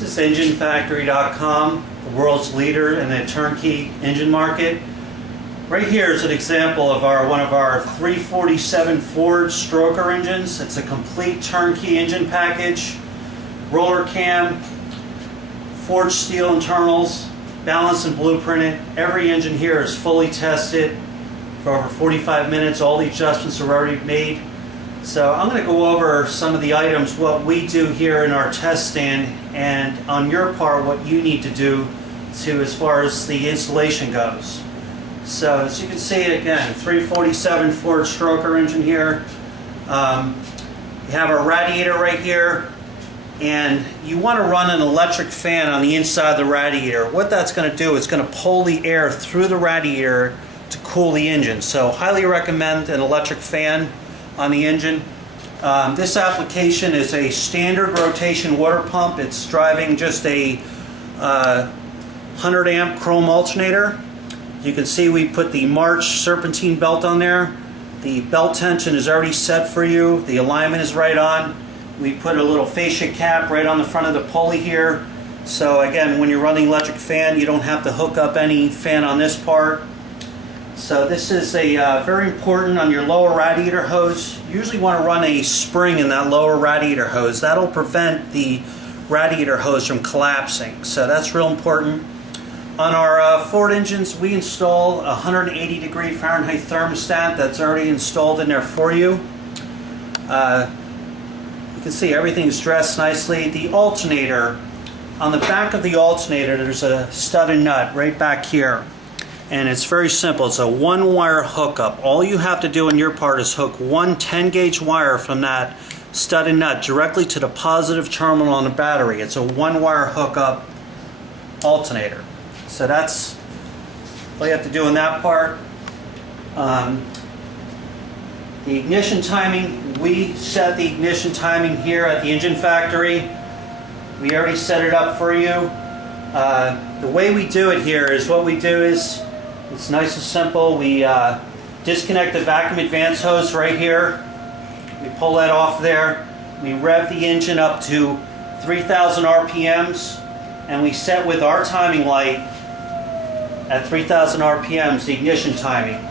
This is EngineFactory.com, the world's leader in the turnkey engine market. Right here is an example of one of our 347 Ford stroker engines. It's a complete turnkey engine package, roller cam, forged steel internals, balanced and blueprinted. Every engine here is fully tested for over 45 minutes. All the adjustments are already made. So I'm going to go over some of the items, what we do here in our test stand, and on your part what you need to do as far as the installation goes. So as you can see, again, 347 Ford stroker engine here. You have our radiator right here, and you want to run an electric fan on the inside of the radiator. What that's going to do is going to pull the air through the radiator to cool the engine. So highly recommend an electric fan on the engine. This application is a standard rotation water pump. It's driving just a 100 amp chrome alternator. You can see we put the March serpentine belt on there. The belt tension is already set for you. The alignment is right on. We put a little fascia cap right on the front of the pulley here. So again, when you're running electric fan, you don't have to hook up any fan on this part. So this is very important on your lower radiator hose. You usually want to run a spring in that lower radiator hose. That'll prevent the radiator hose from collapsing. So that's real important. On our Ford engines, we install a 180-degree Fahrenheit thermostat that's already installed in there for you. You can see everything's dressed nicely. The alternator, on the back of the alternator, there's a stud and nut right back here. And it's very simple. It's a one-wire hookup. All you have to do on your part is hook one 10-gauge wire from that stud and nut directly to the positive terminal on the battery. It's a one-wire hookup alternator. So that's all you have to do in that part. The ignition timing, we set the ignition timing here at the engine factory. We already set it up for you. The way we do it here is what we do is, it's nice and simple. We disconnect the vacuum advance hose right here. We pull that off there. We rev the engine up to 3,000 RPMs, and we set with our timing light at 3,000 RPMs the ignition timing.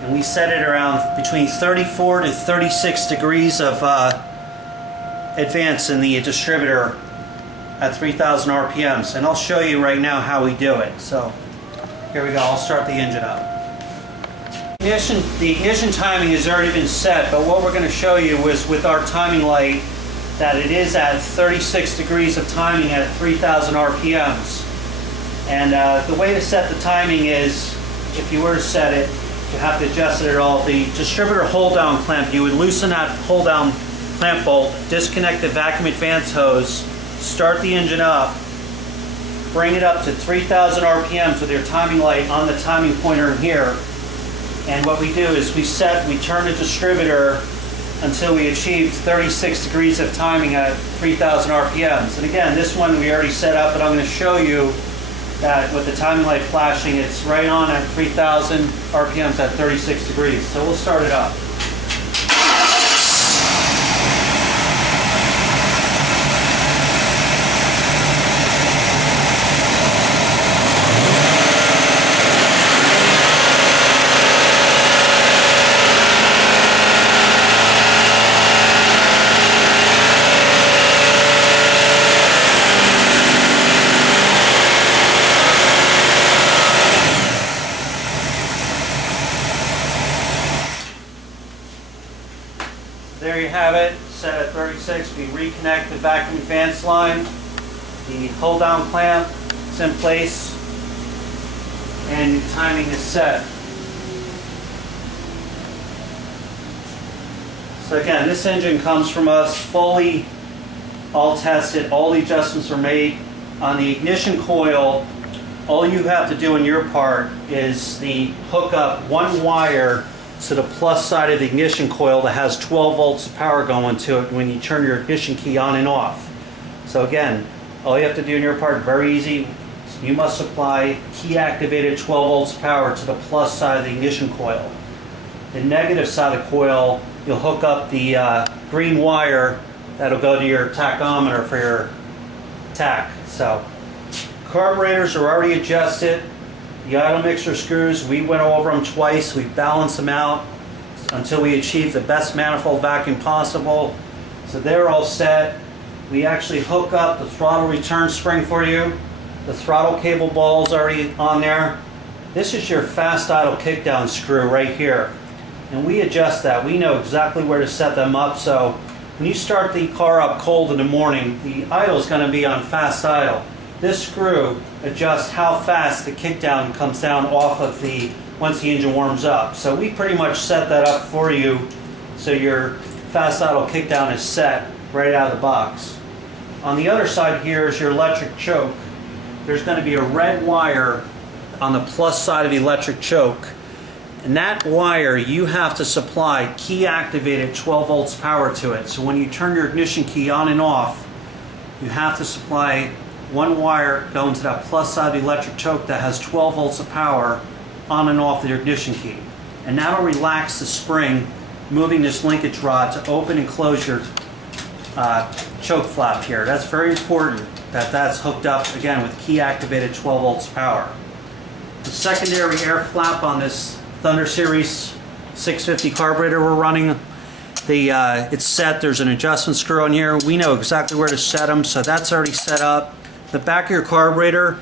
And we set it around between 34 to 36 degrees of advance in the distributor at 3,000 RPMs. And I'll show you right now how we do it. So here we go, I'll start the engine up. The ignition timing has already been set, but what we're going to show you is with our timing light that it is at 36 degrees of timing at 3,000 RPMs. And the way to set the timing is, if you were to set it, you have to adjust it at all. The distributor hold down clamp, you would loosen that hold down clamp bolt, disconnect the vacuum advance hose, start the engine up, bring it up to 3,000 RPMs with your timing light on the timing pointer here. And what we do is we turn the distributor until we achieve 36 degrees of timing at 3,000 RPMs. And again, this one we already set up, but I'm going to show you that with the timing light flashing, it's right on at 3,000 RPMs at 36 degrees. So we'll start it up. There you have it, set at 36. We reconnect the vacuum advance line. The hold down clamp is in place and the timing is set. So again, this engine comes from us fully all tested. All the adjustments are made. On the ignition coil, all you have to do on your part is hook up one wire to the plus side of the ignition coil that has 12 volts of power going to it when you turn your ignition key on and off. So again, all you have to do in your part, very easy. You must supply key activated 12 volts of power to the plus side of the ignition coil. The negative side of the coil, you'll hook up the green wire that'll go to your tachometer for your tack. So carburetors are already adjusted. The idle mixer screws, we went over them twice. We balanced them out until we achieved the best manifold vacuum possible. So they're all set. We actually hook up the throttle return spring for you. The throttle cable ball is already on there. This is your fast idle kickdown screw right here. And we adjust that. We know exactly where to set them up. So when you start the car up cold in the morning, the idle is going to be on fast idle. This screw adjusts how fast the kickdown comes down off of once the engine warms up. So we pretty much set that up for you so your fast idle kickdown is set right out of the box. On the other side here is your electric choke. There's going to be a red wire on the plus side of the electric choke. And that wire, you have to supply key activated 12 volts power to it. So when you turn your ignition key on and off, you have to supply one wire going to that plus side of the electric choke that has 12 volts of power on and off the ignition key. And that'll relax the spring, moving this linkage rod to open and close your choke flap here. That's very important that that's hooked up, again, with key activated 12 volts power. The secondary air flap on this Thunder Series 650 carburetor we're running, it's set. There's an adjustment screw on here. We know exactly where to set them, so that's already set up. The back of your carburetor,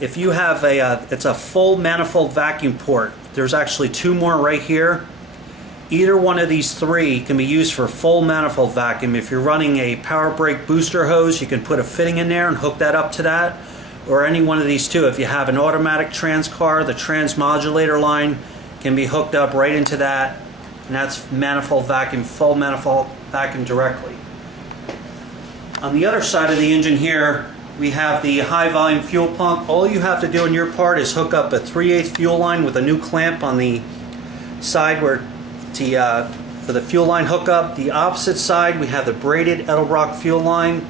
if you have it's a full manifold vacuum port. There's actually two more right here. Either one of these three can be used for full manifold vacuum. If you're running a power brake booster hose, you can put a fitting in there and hook that up to that. Or any one of these two. If you have an automatic trans car, the transmodulator line can be hooked up right into that. And that's manifold vacuum, full manifold vacuum directly. On the other side of the engine here, we have the high volume fuel pump. All you have to do on your part is hook up a 3/8 fuel line with a new clamp on the side where for the fuel line hookup. The opposite side, we have the braided Edelbrock fuel line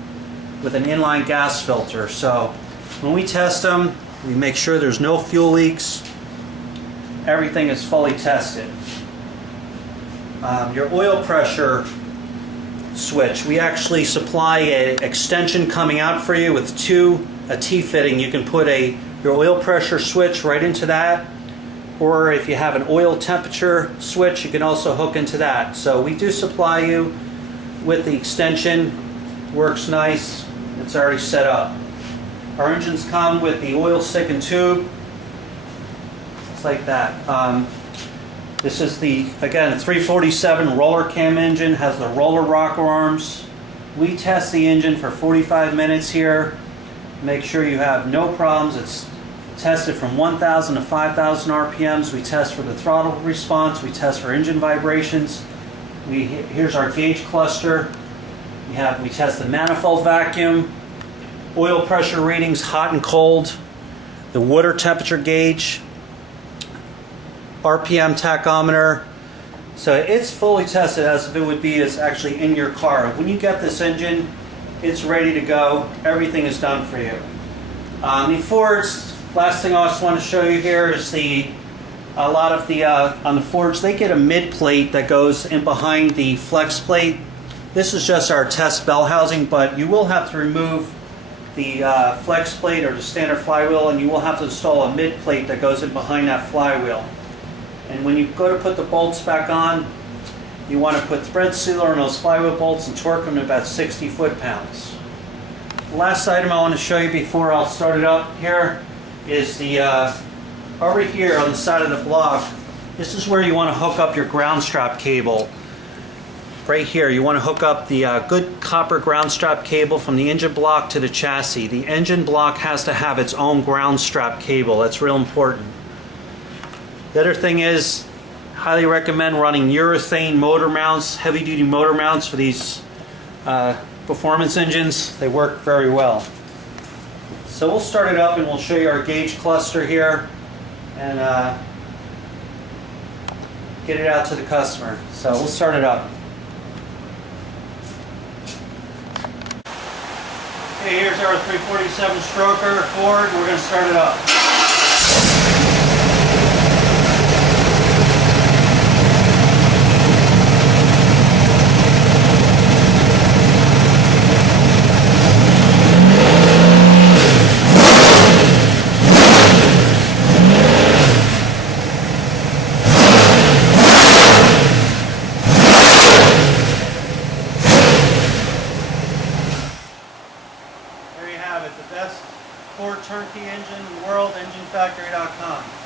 with an inline gas filter. So when we test them, we make sure there's no fuel leaks. Everything is fully tested. Your oil pressure switch, we actually supply an extension coming out for you with a T-fitting. You can put your oil pressure switch right into that, or if you have an oil temperature switch, you can also hook into that. So we do supply you with the extension. Works nice. It's already set up. Our engines come with the oil stick and tube. It's like that. This is again, a 347 roller cam engine, has the roller rocker arms. We test the engine for 45 minutes here. Make sure you have no problems. It's tested from 1,000 to 5,000 RPMs. We test for the throttle response. We test for engine vibrations. Here's our gauge cluster. We test the manifold vacuum, oil pressure readings, hot and cold, the water temperature gauge, RPM tachometer. So it's fully tested as if it would be actually in your car. When you get this engine, it's ready to go. Everything is done for you. The Fords, last thing I just want to show you here is a lot of on the Fords, they get a mid plate that goes in behind the flex plate. This is just our test bell housing, but you will have to remove the flex plate or the standard flywheel, and you will have to install a mid plate that goes in behind that flywheel. And when you go to put the bolts back on, you want to put thread sealer on those flywheel bolts and torque them to about 60 foot-pounds. The last item I want to show you before I'll start it up here is over here on the side of the block. This is where you want to hook up your ground strap cable. Right here, you want to hook up the good copper ground strap cable from the engine block to the chassis. The engine block has to have its own ground strap cable. That's real important. The other thing is, highly recommend running urethane motor mounts, heavy duty motor mounts for these performance engines. They work very well. So we'll start it up and we'll show you our gauge cluster here and get it out to the customer. So we'll start it up. Okay, here's our 347 stroker Ford. We're going to start it up. Ford turnkey engine in the world, enginefactory.com.